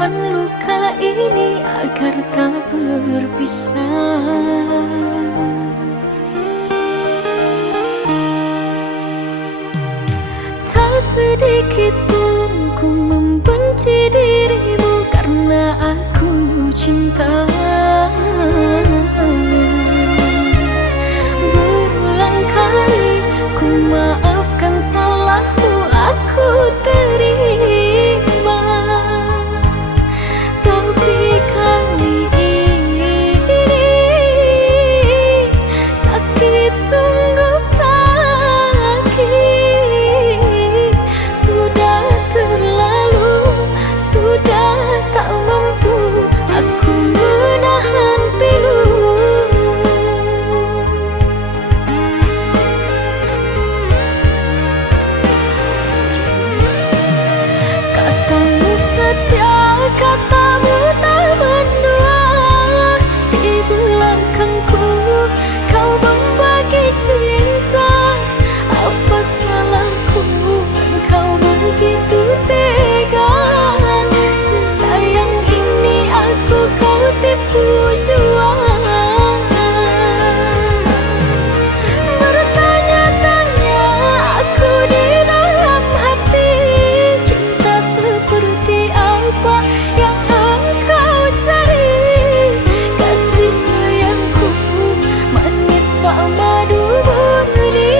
simpan luka ini agar tak berpisah. Tak sedikit pun ku membenci dirimu karena aku cinta. Berulang kali ku maafkan salahmu, aku terima. Tapi kali ini sakit, sungguh sakit. Sudah terlalu, sudah tak mampu aku menahan pilu. Katamu setia, katamu tak mendua. Di belakangku kau membagi cinta. Apa salahku engkau begitu tega? Sesayang ini aku kau tipu jua. Bertanya-tanya aku di dalam hati, cinta seperti apa yang engkau cari? Kasih sayangku manis bak madu murni,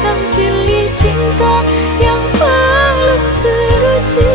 kau pilih cinta yang belum teruji.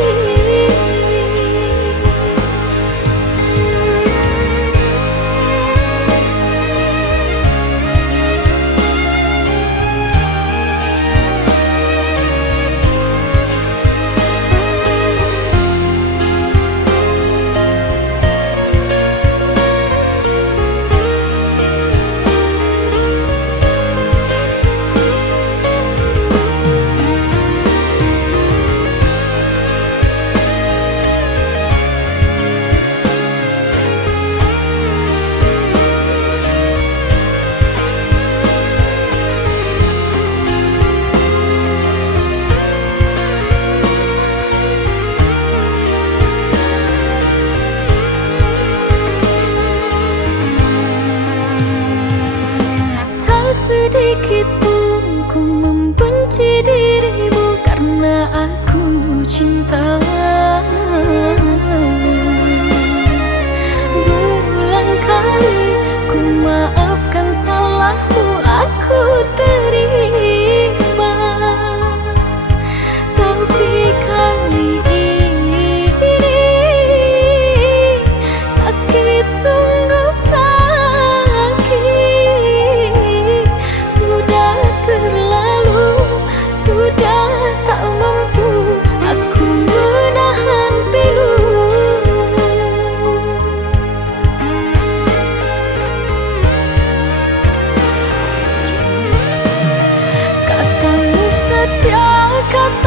Sedikit pun ku membenci dirimu karena aku cinta. Berulang kali ku maafkan salahmu, aku terima. Tapi kali ini sakit, sungguh sakit. Sudah terlalu, sudah tak mampu aku menahan pilu. Katamu setia, katamu